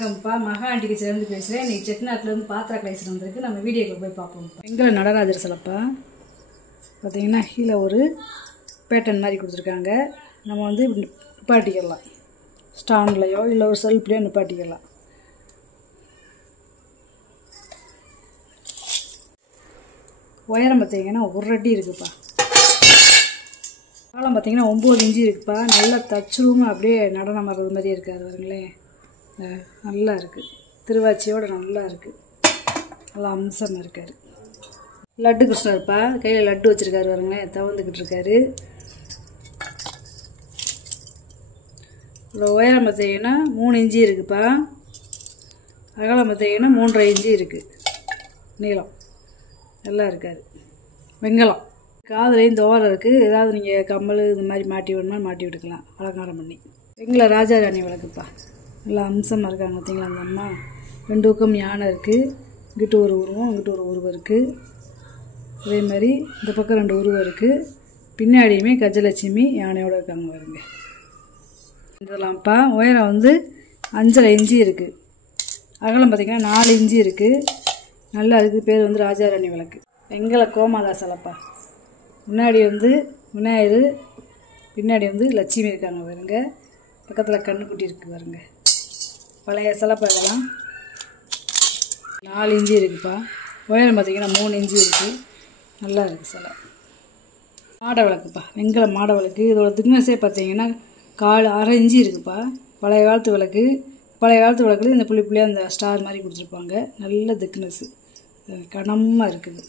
வணக்கம்ப்பா, மகா ஆண்டி கிச்சன்லேருந்து பேசுகிறேன். இன்றைக்கி செட்டிநாட்டிலேருந்து பாத்திர கலைசர் வந்திருக்கு. நம்ம வீடியோக்குள்ள போய் பார்ப்போம். எங்களை நடராஜர் சிலப்பா பார்த்திங்கன்னா கீழே ஒரு பேட்டன் மாதிரி கொடுத்துருக்காங்க. நம்ம வந்து நிப்பாட்டிக்கலாம், ஸ்டாண்ட்லையோ இல்லை ஒரு செல்ஃப்லையோ நிப்பாட்டிக்கலாம். உயரம் பார்த்திங்கன்னா 1 அடி இருக்குப்பா. காலம் பார்த்திங்கன்னா 9 இன்ச்சு இருக்குப்பா. நல்லா தச்சுருமா அப்படியே நடனம் வர்றது மாதிரியே இருக்காது வருங்களேன். நல்லா இருக்குது, திருவாச்சியோடு நல்லா இருக்குது, நல்லா அம்சமாக இருக்கார். லட்டு கிருஷ்ணர்ப்பா, கையில் லட்டு வச்சுருக்காரு வருங்களேன், தவந்துக்கிட்டு இருக்காரு. இதோட உயரம் பார்த்திங்கன்னா 3 இன்ச்சு இருக்குப்பா. அகலம் பார்த்திங்கன்னா 3.5 இன்ச்சு இருக்குது. நீளம் நல்லா இருக்கார். வெங்கலம் காதுலேயும் தோரம் இருக்குது. ஏதாவது நீங்கள் கம்மல் இது மாதிரி மாட்டி விடணும்னா மாட்டி விட்டுக்கலாம், அலங்காரம் பண்ணி. வெங்கல ராஜா ராணி விளக்குப்பா, நல்லா அம்சமாக இருக்காங்க பார்த்திங்களா. அந்த அம்மா 2 பக்கம் யானை இருக்குது. இங்கிட்டு ஒரு உருவம், இங்கிட்டு ஒரு உருவம் இருக்குது. அதே மாதிரி இந்த பக்கம் 2 உருவம் இருக்குது. பின்னாடியுமே கஜலட்சுமி யானையோடு இருக்காங்க பாருங்க. இதெல்லாம்ப்பா உயரம் வந்து 5.5 இன்ச்சு இருக்குது. அகலம் பார்த்திங்கன்னா 4 இன்ச்சு இருக்குது. நல்லா இருக்குது. பேர் வந்து ராஜாராணி விளக்கு. வெங்கல கோமாதா சிலைப்பா. முன்னாடி வந்து விநாயகர், பின்னாடி வந்து லட்சுமி இருக்காங்க பாருங்க. பக்கத்தில் கண்ணுக்குட்டி இருக்குது பாருங்க. பழைய சிலைப்பா. இதெல்லாம் 4 இன்ச்சு இருக்குப்பா. உயரம் பார்த்திங்கன்னா 3 இன்ச்சு இருக்குது. நல்லா இருக்குது சிலை. மாட விளக்குப்பா, வெங்கல மாட விளக்கு. இதோட திக்னஸே பார்த்திங்கன்னா 1/4 இன்ச்சு இருக்குப்பா. பழைய காலத்து விளக்கு. பழைய காலத்து விளக்குல இந்த புள்ளியாக அந்த ஸ்டார் மாதிரி கொடுத்துருப்பாங்க. நல்ல திக்னஸ்ஸு, கனமாக இருக்குது.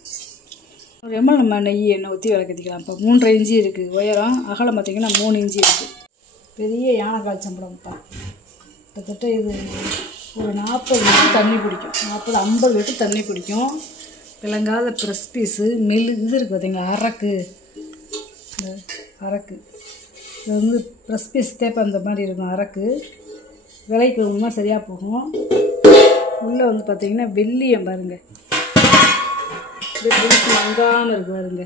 ஒரு எம்எல் நம்ம நெய் எண்ணெய் ஊற்றி விளக்கத்திக்கலாம். இப்போ 3.5 இன்ச்சு இருக்குது உயரம். அகலம் பார்த்திங்கன்னா 3 இன்ச்சு இருக்குது. பெரிய யானைக்கால் சம்பளம்ப்பா. கிட்டத்தட்ட இது ஒரு 40 லிட்டர் தண்ணி பிடிக்கும். 40-50 லிட்டர் தண்ணி பிடிக்கும். விளங்காத ப்ரெஸ் பீஸு மெல்லு இது இருக்குது பார்த்திங்களா, அரக்கு. இந்த அரக்கு இது வந்து ப்ரெஸ் பீஸ் தேப்பை அந்த மாதிரி இருக்கும். அரக்கு விலைக்கு ரொம்ப சரியாக போகும். உள்ளே வந்து பார்த்திங்கன்னா வெள்ளியம் பாருங்கள், மங்காமல் இருக்குது பாருங்க.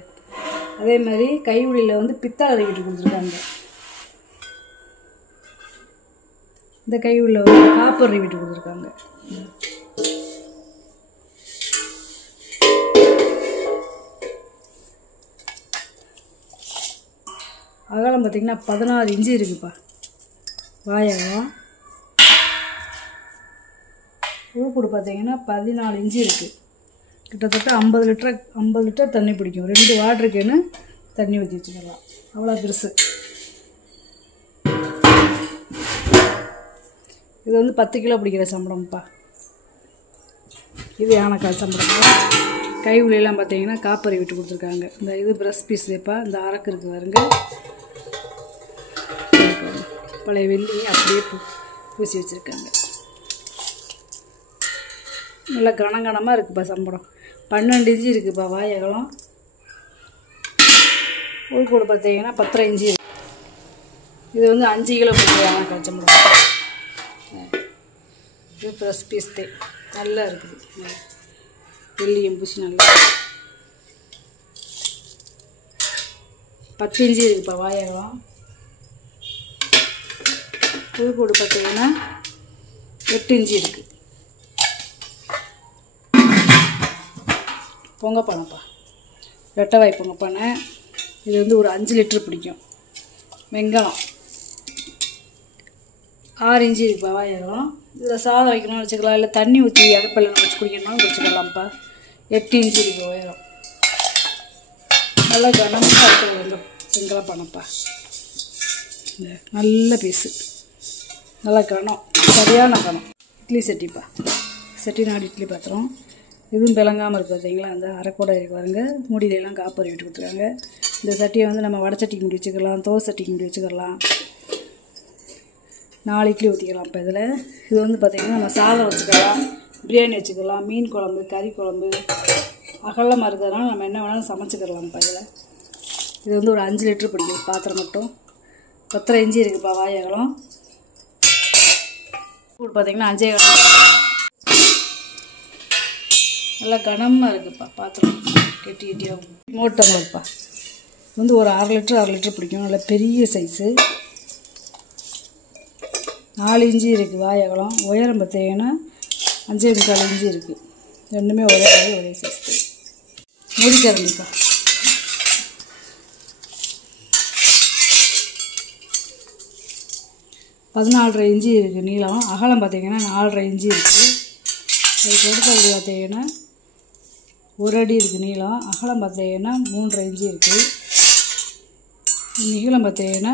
அதே மாதிரி கைவிழியில் வந்து பித்தாளை வீட்டு கொடுத்துருக்காங்க. இந்த கைவிழியில் வந்து காப்பர் வீட்டு கொடுத்துருக்காங்க. அகலம் பார்த்திங்கன்னா 16 இன்ச்சு இருக்குப்பா. வாயகம் ஊக்குடு பார்த்திங்கன்னா 14 இன்ச்சு இருக்குது. கிட்டத்தட்ட 50 லிட்டர் தண்ணி பிடிக்கும். 2 வாட்டர் கேனு தண்ணி ஊற்றி வச்சுக்கலாம். அவ்வளோ பெருசு. இது வந்து 10 கிலோ பிடிக்கிற சம்பளம்ப்பா. இது யானைக்கால் சம்பளம். கை உள்ளெல்லாம் பார்த்தீங்கன்னா காப்பரை விட்டு கொடுத்துருக்காங்க. இந்த இது ப்ரெஸ் பீஸ் தேப்பா. இந்த அரக்கு இருக்குது பாருங்க. பழைய வெள்ளியும் அப்படியே பூசி வச்சுருக்காங்க. நல்லா கனகனமாக இருக்குப்பா சம்பளம். 12 இன்ச்சு இருக்குப்பா வாயகலம். உள்கூடு பார்த்தீங்கன்னா 10.5 இன்ச்சு இருக்கு. இது வந்து 5 கிலோ பிடிக்கிறாங்க கச்சம்பளம். இது ப்ரெஸ் பீஸ் தே நல்லா இருக்குது. வெள்ளியும் பூசி நல்லா 10 இன்ச்சு இருக்குப்பா வாயகலம். உள்கூடு பார்த்தீங்கன்னா 8 இன்ச்சு இருக்குது. பொங்கப்பானைப்பா, ரெட்டைவாய் பொங்கப்பானை. இது வந்து ஒரு 5 லிட்டர் பிடிக்கும். வெங்கலம் 6 இன்ச்சு இருக்குப்பா வாயகம். இதில் சாதம் வைக்கணும்னு வச்சுக்கலாம், இல்லை தண்ணி ஊற்றி அடுப்பில் வச்சு குடிக்கணும்னு வச்சுக்கலாம்ப்பா. 8 இன்ச்சு இருக்குது உயரம். நல்லா கனமாக இருக்கிற வெங்கலப்பானைப்பா. நல்ல பீஸு, நல்லா கனம், சரியான கனம். இட்லி சட்டிப்பா, செட்டிநாடு இட்லி பாத்திரம். இதுவும் விளங்காமல் இருக்குது பார்த்தீங்களா. அந்த அரைக்கூட இருக்கு பாருங்க. மூடியிலெல்லாம் காப்பர் விட்டு கொடுத்துருக்காங்க. இந்த சட்டியை வந்து நம்ம வடை சட்டிக்கு முடி வச்சுக்கலாம், தோசை சட்டிக்கு முடி வச்சுக்கலாம், 4 இட்லி ஊற்றிக்கலாம். இப்போ இதில் இது வந்து பார்த்திங்கன்னா நம்ம சாதம் வச்சுக்கலாம், பிரியாணி வச்சுக்கலாம், மீன் குழம்பு, கறி குழம்பு. அகலமாக இருக்கிறதுனால நம்ம என்ன வேணாலும் சமைச்சிக்கலாம். இப்போ இதில் இது வந்து ஒரு 5 லிட்டர் பிடிக்கும் பாத்திரம் மட்டும். 10.5 இன்ச்சு இருக்குப்பா வாயகலம். கூடு பார்த்திங்கன்னா 5 நல்லா கனமாக இருக்குதுப்பா பாத்திரம். கெட்டி கெட்டியாகும். மோட்டம்ப்பா வந்து ஒரு 1/2 லிட்டர் பிடிக்கும். நல்லா பெரிய சைஸு. 4 இன்ச்சு இருக்குது வாய் அகலம். உயரம் பார்த்தீங்கன்னா 5.25 இன்ச்சு இருக்குது. ரெண்டுமே ஒரே சைஸ். முடிக்கரண்டிப்பா. 14.5 இன்ச்சு இருக்குது நீளம். அகலம் பார்த்தீங்கன்னா 4.5 இன்ச்சு இருக்குது. அதுக்கு அடுத்தபடி பார்த்தீங்கன்னா 1 அடி இருக்குது நீளம். அகலம் பார்த்தீங்கன்னா 3.5 இன்ச்சு இருக்குது. நீளம் பார்த்தீங்கன்னா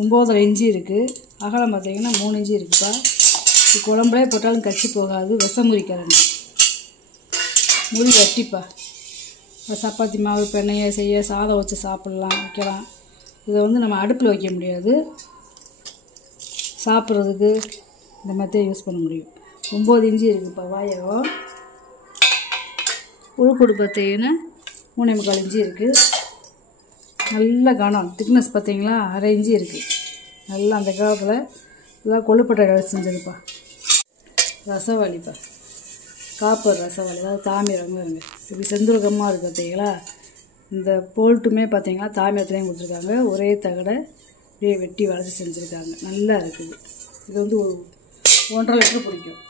9.5 இன்ச்சு இருக்குது. அகலம் பார்த்தீங்கன்னா 3 இன்ச்சு இருக்குப்பா. இது குழம்புலே போட்டாலும் கச்சி போகாது. விஷமுறி கரண்டி. முறி வட்டிப்பா. சப்பாத்தி மாவு பெண்ணையை செய்ய சாதம் வச்சு சாப்பிட்லாம், வைக்கலாம். இதை வந்து நம்ம அடுப்பில் வைக்க முடியாது, சாப்பிட்றதுக்கு இந்த மாதிரி யூஸ் பண்ண முடியும். 9 இன்ச்சு இருக்குதுப்பா வாயகம். உள்கூடு பார்த்தீங்கன்னா 3.25 இன்ச்சு இருக்குது. நல்ல கனம். திக்னஸ் பார்த்தீங்களா 1/2 இன்ச்சு இருக்குது. நல்லா அந்த காலத்தில் இதெல்லாம் கொழுப்பட்டை அடிச்சு செஞ்சதுப்பா. ரசவாளிப்பா. காப்பர் ரசவாளி, அதாவது தாமிரம் இருங்க. இப்படி செந்துருகமாக இருக்குது பார்த்தீங்களா. இந்த போல்ட்டுமே பார்த்தீங்கன்னா தாமிரத்துலேயும் கொடுத்துருக்காங்க. ஒரே தகடை அப்படியே வெட்டி வளைச்சி செஞ்சுருக்காங்க. நல்லா இருக்குது. இது வந்து 1.5 லிட்டர் பிடிக்கும்.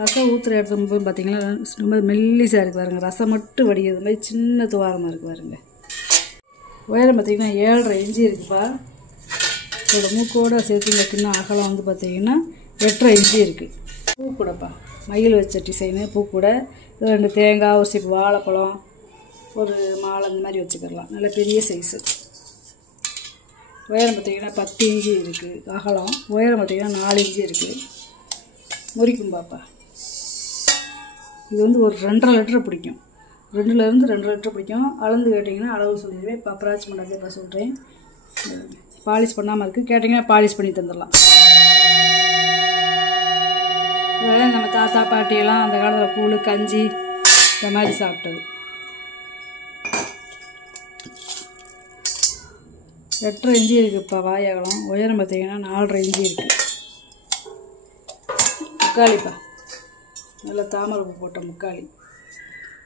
ரசம் ஊற்றுற இடத்துல போய் பார்த்தீங்கன்னா ரொம்ப மெல்லிசாக இருக்குது பாருங்க. ரசம் மட்டும் வடிக்கிறது மாதிரி சின்ன துவாரமாக இருக்குது பாருங்க. உயரம் பார்த்தீங்கன்னா 7.5 இன்ச்சு இருக்குப்பா. இதோட மூக்கோடு சேர்த்து இந்த கிண்ணம் அகலம் வந்து பார்த்தீங்கன்னா 8.5 இன்ச்சு இருக்குது. பூக்கூடப்பா. மயில் வச்ச டிசைனு பூக்கூட. இது 2 தேங்காய், ஒரு சிப்பு வாழைப்பழம், ஒரு மாலை இந்த மாதிரி வச்சுக்கலாம். நல்ல பெரிய சைஸு. உயரம் பார்த்தீங்கன்னா 10 இன்ச்சு இருக்குது அகலம். உயரம் பார்த்தீங்கன்னா 4 இன்ச்சு இருக்குது. முறிக்கும் பாப்பா. இது வந்து ஒரு 2.5 லிட்டர் பிடிக்கும். 2லேருந்து 2.5 லிட்டர் பிடிக்கும். அளந்து கேட்டிங்கன்னா அளவு சொல்லிடுவேன். இப்போ அப்ராச் பண்ணாதே இப்போ சொல்கிறேன். பாலிஷ் பண்ணாமல் இருக்குது, கேட்டிங்கன்னா பாலிஷ் பண்ணி தந்துடலாம். இதெல்லாம் நம்ம தாத்தா பாட்டியெல்லாம் அந்த காலத்தில் கூழ் கஞ்சி இந்த மாதிரி சாப்பிட்டது. 8.5 இன்ச்சு இருக்குதுப்பா வாயகலம். உயரம் பார்த்தீங்கன்னா 4.5 இன்ச்சு இருக்குது. முக்காளிப்பா. நல்லா தாமரைப்பூ போட்ட முக்காளி.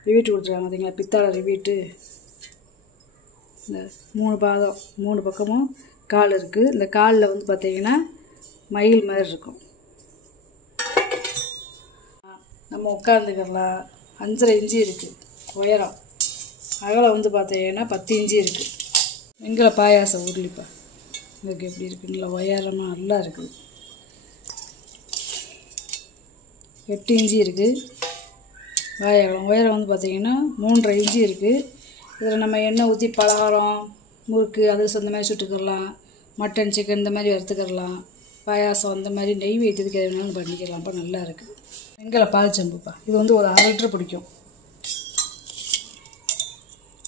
ரிவீட்டு கொடுத்துருக்காங்க பார்த்தீங்களா, பித்தாளை ரிவீட்டு. இந்த 3 பாதம் 3 பக்கமும் கால் இருக்குது. இந்த காலில் வந்து பார்த்தீங்கன்னா மயில் மாதிரி இருக்கும். நம்ம உட்காந்துக்கலாம். 5.5 இன்ச்சு இருக்குது உயரம். அகலம் வந்து பார்த்தீங்கன்னா 10 இன்ச்சு இருக்குது. வெங்கல பாயாசம் உருளிப்பா. இதுக்கு எப்படி இருக்குங்களா, உயரமாக நல்லா இருக்குது. 8 இன்ச்சு இருக்குது வாயகலம். உயரம் வந்து பார்த்திங்கன்னா 3.5 இன்ச்சு இருக்குது. இதில் நம்ம எண்ணெய் ஊற்றி பலகாரம், முறுக்கு, அதிரசம் இந்த மாதிரி சுட்டுக்கிடலாம். மட்டன், சிக்கன் இந்த மாதிரி வறுத்துக்கிடலாம். பாயாசம் இந்த மாதிரி நெய் வைத்ததுக்கு எது வேணாலும் பண்ணிக்கலாம்ப்பா. நல்லா இருக்குது. வெங்கல பால் செம்புப்பா. இது வந்து ஒரு 1/2 லிட்டர் பிடிக்கும்.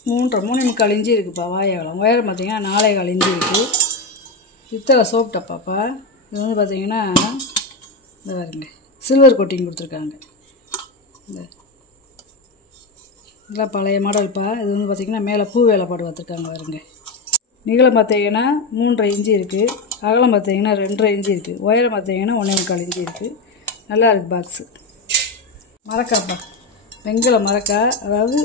3.25 இன்ச்சு இருக்குதுப்பா வாயகலம். உயரம் பார்த்திங்கன்னா 4.25 இன்ச்சு இருக்குது. பித்தளை சோப் டப்பாப்பா. இது வந்து பார்த்திங்கன்னா இந்த பாருங்க சில்வர் கோட்டிங் கொடுத்துருக்காங்க. இந்த இதெல்லாம் பழைய மாடல்ப்பா. இது வந்து பார்த்திங்கன்னா மேலே பூ வேலைப்பாடு பார்த்துருக்காங்க பாருங்க. நீளம் பார்த்தீங்கன்னா 3.5 இன்ச்சு இருக்குது. அகலம் பார்த்தீங்கன்னா 2.5 இன்ச்சு இருக்குது. உயரம் பார்த்தீங்கன்னா 1.25 இன்ச்சு இருக்குது. நல்லா இருக்குது பாக்ஸு. மரக்காப்பா. வெங்கல மரக்கா. அதாவது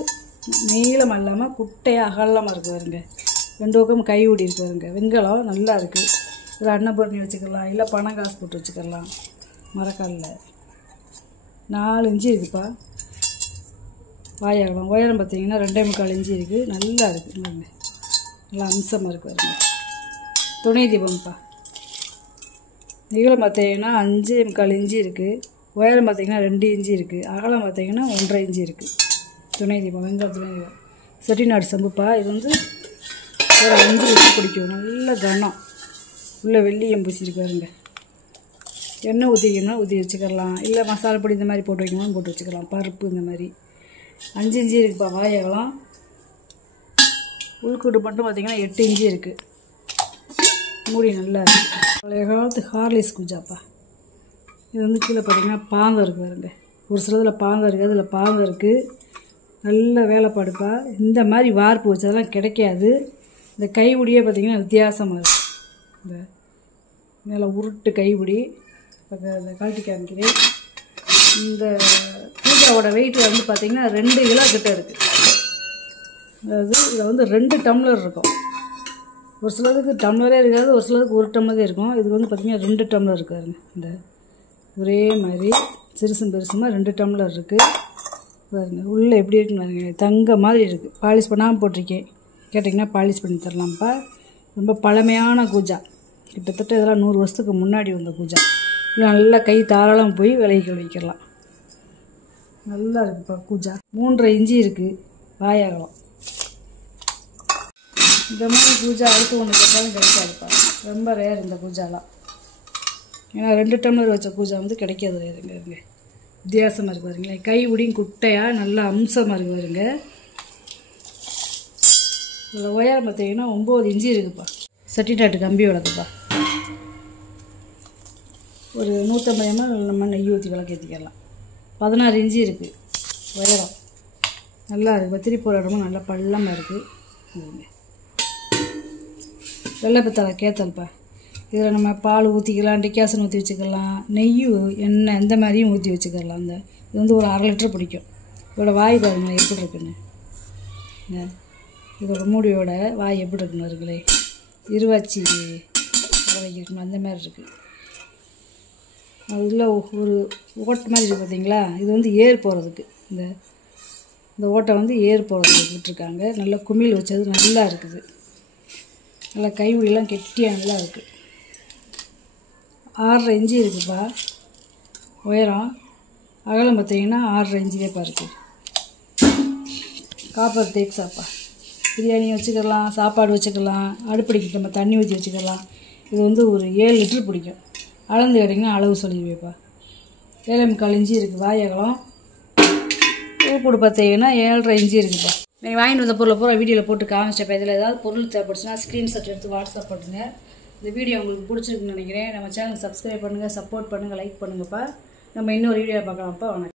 நீளம் இல்லாமல் குட்டையாக அகலமாக இருக்குது பாருங்க. 2 பக்கம் கை ஊடி இருக்குது பாருங்க. வெங்கலம் நல்லா இருக்குது. இதில் அன்னபூரணி வச்சுக்கலாம், இல்லை பணம் காசு போட்டு வச்சுக்கலாம். மரக்காலில் 4 இன்ச்சு இருக்குதுப்பா வாயகலம். உயரம் பார்த்தீங்கன்னா 2.25 இன்ச்சு இருக்குது. நல்லா இருக்குது. நல்லா அம்சமாக இருக்குது பாருங்க. துணை தீபம்ப்பா. நீளம் பார்த்தீங்கன்னா 5.25 இன்ச்சு இருக்குது. உயரம் பார்த்தீங்கன்னா 2 இன்ச்சு இருக்குது. அகலம் பார்த்தீங்கன்னா 1.5 இன்ச்சு இருக்குது. துணை தீபம் வெங்காய துணை தீபம். செட்டிநாடு செம்புப்பா. இது வந்து ஒரு 5 லிட்டர் பிடிக்கும். நல்ல கனம். உள்ள வெள்ளியம் பூசிருக்காருங்க. எண்ணெய் ஊற்றிக்கணும்னா ஊற்றி வச்சுக்கலாம், இல்லை மசாலா பொடி இந்த மாதிரி போட்டு வைக்கணும்னு போட்டு வச்சுக்கலாம். பருப்பு இந்த மாதிரி 5 இன்ச்சு இருக்குதுப்பா வாயகலம். உள்கூட்டு மட்டும் பார்த்திங்கன்னா 8 இன்ச்சு இருக்குது. மூடி நல்லா இருக்குது. பழைய காலத்து ஹார்லிக்ஸ் குஞ்சாப்பா. இது வந்து கீழே பார்த்திங்கன்னா பாங்கம் இருக்குது பாருங்க. ஒரு சிலதில் பாங்கம் இருக்குது, அதில் பாங்கம் இருக்குது. நல்ல வேலைப்பாடுப்பா. இந்த மாதிரி வார்ப்பு வச்சதெல்லாம் கிடைக்காது. இந்த கைவுடியே பார்த்திங்கன்னா வித்தியாசமாக இருக்குது. இந்த மேலே உருட்டு கைவுடி இந்த கழட்டி காமிக்கிறேன். இந்த பூஜாவோட வெயிட் வந்து பார்த்திங்கன்னா 2 கிலோ கிட்ட இருக்குது. அதாவது இதில் வந்து 2 டம்ளர் இருக்கும். ஒரு சிலதுக்கு டம்ளரே இருக்காது, ஒரு சிலதுக்கு ஒரு டம்ளரே இருக்கும். இது வந்து பார்த்திங்கன்னா 2 டம்ளர் இருக்காருங்க. இந்த ஒரே மாதிரி சிறுசும் பெருசுமாக 2 டம்ளர் இருக்குது பாருங்க. உள்ளே எப்படி இருக்குன்னு பாருங்க, தங்க மாதிரி இருக்குது. பாலிஷ் பண்ணாமல் போட்டிருக்கேன். கேட்டிங்கன்னா பாலிஷ் பண்ணி தரலாம்ப்பா. ரொம்ப பழமையான கூஜா, கிட்டத்தட்ட இதெல்லாம் 100 வருஷத்துக்கு முன்னாடி வந்த கூஜா. இல்லை நல்லா கை தாராளம் போய் விலைக்கு வைக்கலாம். நல்லா இருக்குப்பா கூஜா. 3.5 இன்ச்சு இருக்குது வாயகலம். இந்த மாதிரி கூஜா அடுத்து ஒன்று கேட்டாலும் கிடைக்காதுப்பா. ரொம்ப ரேர் இந்த கூஜாலாம். ஏன்னா 2 டம்ளர் வச்ச கூஜா வந்து கிடைக்காது ரேருங்க. இருங்க வித்தியாசமாக இருக்குது பாருங்களேன். கை உடியும் குட்டையாக நல்லா அம்சமாக இருக்குது பாருங்க. இதில் உயரம் பார்த்தீங்கன்னா 9 இன்ச்சு இருக்குப்பா. செட்டிநாட்டு கம்பி வளர்க்குப்பா. ஒரு 150 ml நம்ம நெய் ஊற்றி விளக்கேற்றிக்கலாம். 16 இன்ச்சு இருக்குது உயரம். நல்லா இருக்குது. பத்திரி போகிற இடமும் நல்லா பள்ளமாக இருக்குது. வெள்ளைப்பத்தலை கேத்தல்ப்பா. இதில் நம்ம பால் ஊற்றிக்கலாம், டிகாசன் ஊற்றி வச்சுக்கலாம், நெய் எண்ணெய் இந்த மாதிரியும் ஊற்றி வச்சுக்கலாம். இந்த இது வந்து ஒரு 1/2 லிட்டர் பிடிக்கும். இதோட வாய் பாருங்களேன் எப்படி இருக்குன்னு. இதோட மூடியோட வாய் எப்படி இருக்குன்னு இருக்குல்லே, இருவாச்சி வைக்கணும் அந்த மாதிரி இருக்குது. அதில் ஒரு ஓட்டு மாதிரி இருக்குது பார்த்தீங்களா. இது வந்து ஏர் போகிறதுக்கு இந்த ஓட்டை வந்து ஏர் போகிறதுக்கு விட்டுருக்காங்க. நல்லா குமிழ் வச்சது நல்லா இருக்குது. நல்லா கைவிலாம் கெட்டியாக நல்லா இருக்குது. 6.5 இன்ச்சு இருக்குதுப்பா உயரம். அகலம் பார்த்தீங்கன்னா 6.5 இன்ச்சுலேப்பா இருக்குது. காப்பர் தேக்ஸாப்பா. பிரியாணி வச்சுக்கலாம், சாப்பாடு வச்சுக்கலாம், அடுப்படிக்கு நம்ம தண்ணி ஊற்றி வச்சுக்கலாம். இது வந்து ஒரு 7 லிட்டர் பிடிக்கும். அளந்து கேட்டிங்கன்னா அளவு சொல்லிடுவேப்பா. 7.25 இன்ச்சு இருக்குது வாயகலம். பூக்கூடு பார்த்தீங்கன்னா 7.5 இன்ச்சு இருக்குதுப்பா. நீங்கள் வாங்கிட்டு வந்த பொருளை பூரா வீடியோவில் போட்டு காமிச்சப்போ இதில் ஏதாவது பொருள் தேவைப்படுச்சுன்னா ஸ்க்ரீன்ஷாட் எடுத்து வாட்ஸ்அப் பண்ணுங்கள். இந்த வீடியோ உங்களுக்கு பிடிச்சிருக்குன்னு நினைக்கிறேன். நம்ம சேனல் சப்ஸ்கிரைப் பண்ணுங்கள், சப்போர்ட் பண்ணுங்கள், லைக் பண்ணுங்கப்பா. நம்ம இன்னொரு வீடியோ பார்க்கலாம்ப்பா. வணக்கம்.